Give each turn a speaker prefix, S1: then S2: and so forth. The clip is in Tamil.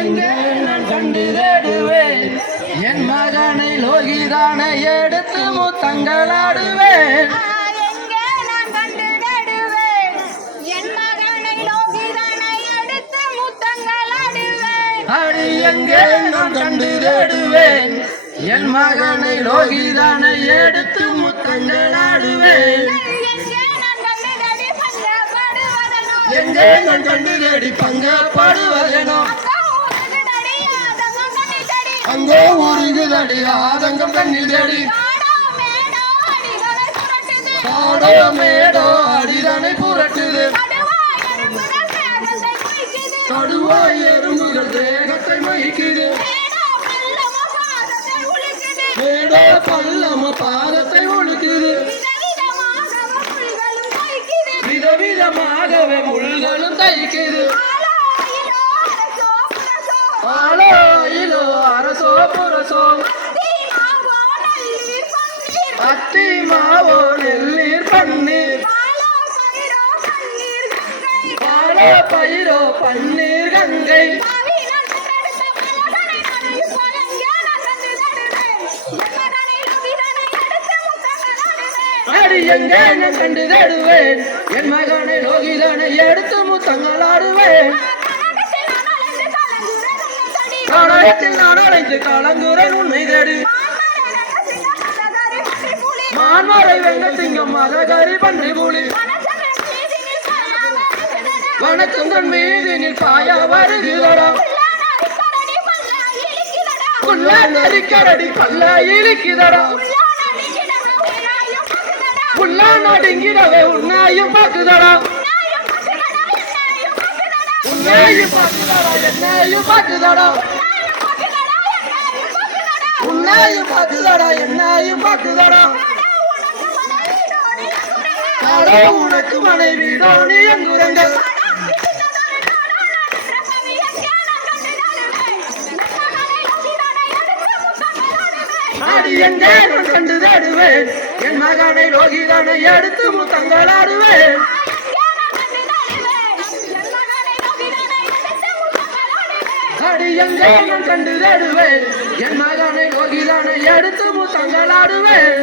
S1: எங்கே நான் கண்டு தேடுவேன் என் மகனை லோகிதானை எடுத்து முத்தங்களாடுவேன்.
S2: எங்கே நான் கண்டு தேடுவேன் என் மகனை லோகிதனை எடுத்து முத்தங்கள் ஆடுவேன்
S1: அடி எங்கே நான் கண்டு தேடுவேன் என் மகனை லோகிதானை எடுத்து முத்தங்களாடுவேன்.
S2: எங்கே நான் கண்டு தேடி
S1: எங்கே தேடி ஆதங்கம் கண்ணில் தேடி
S2: காடோ மேடோ
S1: அடிதனை
S2: புரட்டுது கடுவாய் எறும்புகள் தேகத்தை. மொய்க்குது மேடோ பள்ளமோ பாதத்தை.
S1: ஒழுக்குது. விதவிதமாகவே முள்களும் தைக்குது
S2: புரசோ
S1: அத்தி மாவோ நெல்லீர் பன்னீர்.
S2: பாலோ பயிரோ பன்னீர் கங்கை.
S1: பாலோ
S2: கண்டு என் மகனை
S1: அடி எங்கே நான் கண்டு தேடுவேன்? என் மகனை எடுத்து முத்தங்களாடுவேன்.
S2: தேடி.
S1: காணகத்தில் நான் அடைந்து கலங்குறேன் உன்னை தேடி மான்மறை வெங்க சிங்கம் மதகரி பன்றி புலி வனச்சந்திரன் மீதினில் பாய வருகிறடா புல்ல நரிக்கரடி பல்ல இழிக்குதடா புல்ல நடுங்கிடவே உன்னாயும் பார்க்குதடா. பார்க்குதடா என்னையும் பார்க்குதடா. உன்னையும் பார்க்குதடா என்னையும் பார்க்குதடா. உனக்கு மனைவி தோணி எங்குரங்க எங்கே கண்டு தேடுவேன் என் மகனை ரோகிதானை எடுத்து முத்தங்கள் ஆடுவேன். எங்கே நான் கண்டு தேடுவேன் என் மகனை லோகிதனை எடுத்து முத்தங்களாடுவேன்